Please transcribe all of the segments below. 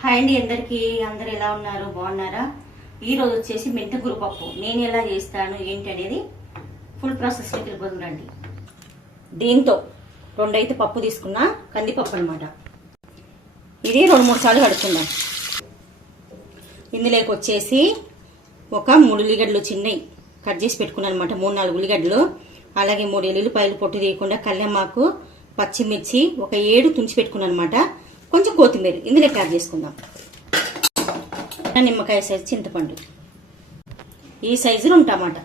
Hi అండి అందరికీ. అందరు ఎలా ఉన్నారు? బాగున్నారా? ఈరోజు వచ్చేసి మెంతకూర పప్పు నేను ఎలా చేస్తాను ఏంటి అనేది ఫుల్ ప్రాసెస్లోకి వెళ్ళిపోతుంది రండి. దీంతో 2 అయితే పప్పు తీసుకున్నా, కందిపప్పు అనమాట. ఇది 2-3 సార్లు కడుక్కుందాం. ఇందులోకి వచ్చేసి ఒక 3 ఉల్లిగడ్డలు చిన్నవి కట్ చేసి పెట్టుకున్నాను అనమాట. 3-4 ఉల్లిగడ్డలు, అలాగే 3 ఎల్లుల్లిపాయలు పొట్టు తీయకుండా, కళ్యామాకు, పచ్చిమిర్చి ఒక 7 తుంచి పెట్టుకున్నాను అనమాట. కొంచెం కొత్తిమీర ఇందులో యాడ్ చేసుకుందాం. నిమ్మకాయ సైజు చింతపండు, ఈ సైజులో టమాటా,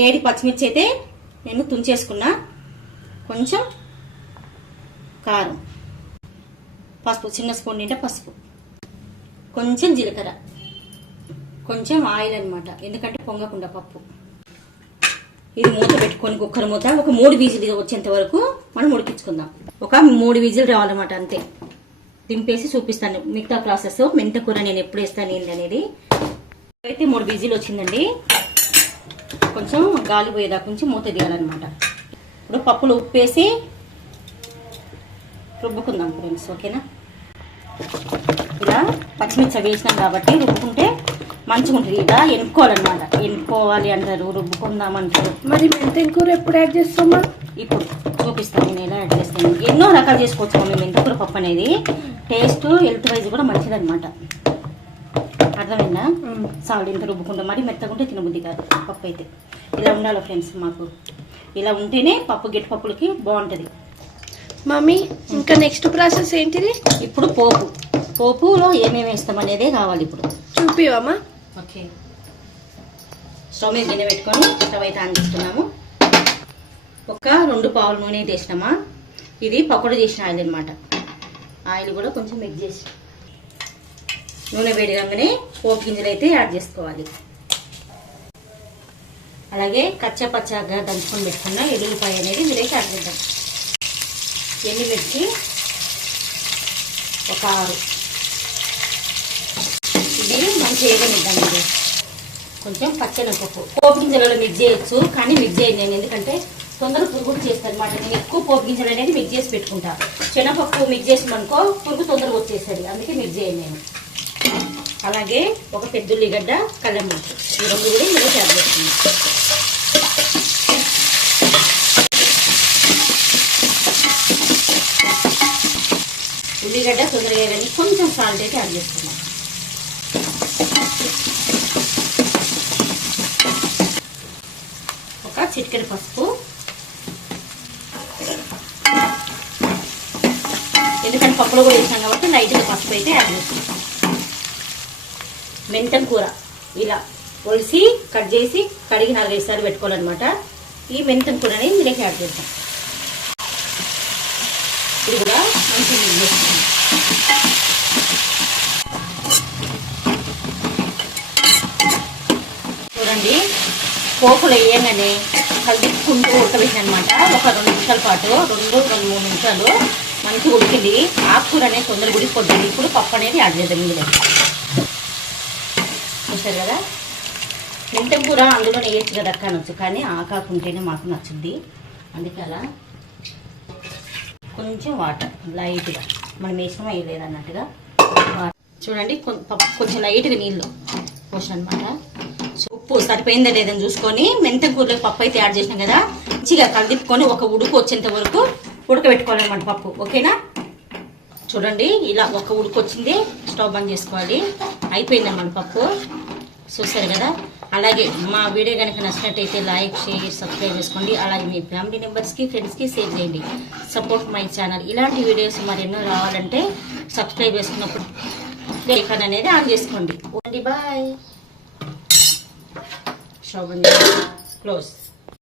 ఏడు పచ్చిమిర్చి అయితే నేను తుంచేసుకున్నా. కొంచెం కారం, పసుపు చిన్న స్పూన్ నిండా పసుపు, కొంచెం జీలకర్ర, కొంచెం ఆయిల్ అనమాట, ఎందుకంటే పొంగకుండా పప్పు. ఇది మూత పెట్టుకొని కుక్కర్ మూత ఒక 3 విజిల్ వచ్చేంత వరకు మనం ఉడికించుకుందాం. ఒక 3 విజిల్ రావాలన్నమాట, అంతే. దింపేసి చూపిస్తాను మిగతా ప్రాసెస్. మెంతకూర నేను ఎప్పుడు వేస్తాను ఏంటి అనేది. అయితే 3 విజిల్ వచ్చిందండి. కొంచెం గాలి పోయేదాకా కొంచెం మూత తీయాలన్నమాట. ఇప్పుడు పప్పులు ఉప్పేసి రుబ్బుకుందాం ఫ్రెండ్స్, ఓకేనా? ఇలా పచ్చిమిర్చి వేసినాం కాబట్టి రుబ్బుకుంటే మంచిగా ఉంటుంది. ఇలా ఎనుక్కోవాలన్నమాట. ఎనుక్కోవాలి అంటారు, రుబ్బుకుందామంటారు. మరి మెంతకూర ఎప్పుడు యాడ్ చేస్తామా? ఇప్పుడు చూపిస్తాను నేను ఎలా యాడ్ చేస్తాను. ఎన్నో రకాలు చేసుకోవచ్చు మేము మెంతకూర పప్పు అనేది. టేస్ట్ హెల్త్ వైజ్ కూడా మంచిది అనమాట. అర్థమైందా? సాల్ట్ ఇంత రుబ్బుకుంటాం, మరి మెత్తకుంటే తినబుద్ధి కాదు పప్పు అయితే. ఇలా ఉండాలి ఫ్రెండ్స్ మాకు. ఇలా ఉంటేనే పప్పు గట్టి పప్పులకి బాగుంటుంది. మమ్మీ ఇంకా నెక్స్ట్ ప్రాసెస్ ఏంటిది? ఇప్పుడు పోపులో ఏమేమి వేస్తాం అనేదే కావాలి. ఇప్పుడు చూపివమ్మా. ఓకే, స్టవ్ మీద గిన్నె పెట్టుకొని స్టవ్ అయితే ఆన్ చేస్తున్నాము. ఒక 2 పావులు నూనె వేసినామా. ఇది పకోడీ చేసిన ఆయిల్ అనమాట. ఆయిల్ కూడా కొంచెం మిక్స్ చేసి నూనె వేడిగానే పోపు గింజలు అయితే యాడ్ చేసుకోవాలి. అలాగే కచ్చా పచ్చాగా దంచుకొని పెట్టుకున్న ఎల్లుల్లిపాయ అనేది మీరైతే యాడ్ చేద్దాం. ఎండుమిర్చి ఒక 6. ఇది మంచి ఏదనిద్దాం. ఇది కొంచెం పచ్చెనపప్పు. పోపు గింజలలో మిక్స్ చేయొచ్చు, కానీ మిక్స్ చేయండి నేను, ఎందుకంటే తొందరగా పురుగు చేస్తాను అనమాట. నేను ఎక్కువ పోపు గింజలు అనేది మిక్స్ చేసి పెట్టుకుంటా. శనగపప్పు మిక్స్ చేసామనుకో పురుగు తొందరగా వచ్చేస్తుంది, అందుకే మిక్స్ చేయండి నేను. అలాగే ఒక పెద్ద ఉల్లిగడ్డ, కళ్యామాకు, ఈ 2 కూడా ఇందులో యాడ్ చేస్తుంది. ఉల్లిగడ్డ తొందరగా వేయాలని కొంచెం సాల్ట్ అయితే యాడ్ చేస్తున్నాం. ఒక చిటికెడు పసుపు, ఎందుకంటే పప్పులో కూడా వేసాం కాబట్టి లైట్గా పసుపు అయితే యాడ్ చేస్తున్నాం. మెంతం కూర ఇలా ఒలిసి కట్ చేసి కడిగి 4-5 సార్లు పెట్టుకోవాలన్నమాట. ఈ మెంతం కూర అనేది మీరేకి యాడ్ చేస్తాం. ఇది కూడా మంచిగా మిక్స్ చేస్తాం. చూడండి, పోపులు వేయగానే కలుపుకుంటూ ఉడకబెట్టిన అనమాట. ఒక 2 నిమిషాల పాటు, 2-3 నిమిషాలు మంచిగా ఉడికింది. ఆకుకూర అనేది తొందరగా ఉడికిపోతుంది. ఇప్పుడు పప్పు అనేది యాడ్ చేద్దాం ఇందులో. చూసారు కదా, మెంతం కూర అందులో వేయచ్చు కదా అక్క అనొచ్చు, కానీ ఆకాకుంటేనే మాకు నచ్చుద్ది. అందుకే అలా కొంచెం వాటర్ లైట్గా, మనం వేసినా వేయలేదు అన్నట్టుగా. చూడండి, కొంచెం లైట్గా నీళ్ళు పోసిన అనమాట. ఉప్పు సరిపోయిందా లేదని చూసుకొని మెంతం కూరలో పప్పు అయితే యాడ్ చేసినాం కదా, మంచిగా కలిపుకొని ఒక ఉడుకు వచ్చేంత వరకు ఉడకబెట్టుకోవాలన్నమాట పప్పు, ఓకేనా? చూడండి, ఇలా ఒక ఉడుకు వచ్చింది, స్టవ్ బంద్ చేసుకోవాలి. అయిపోయిందన్నమాట పప్పు. చూసారు కదా. అలాగే మా వీడియో కనుక నచ్చినట్టయితే లైక్, షేర్, సబ్స్క్రైబ్ చేసుకోండి. అలాగే మీ ఫ్యామిలీ మెంబర్స్కి, ఫ్రెండ్స్కి షేర్ చేయండి. Support my channel. ఇలాంటి వీడియోస్ మరెన్నో రావాలంటే సబ్స్క్రైబ్ చేసుకున్నప్పుడు బెల్ అనేది ఆన్ చేసుకోండి. Okay, bye. స్టవ్ బంద్, క్లోజ్.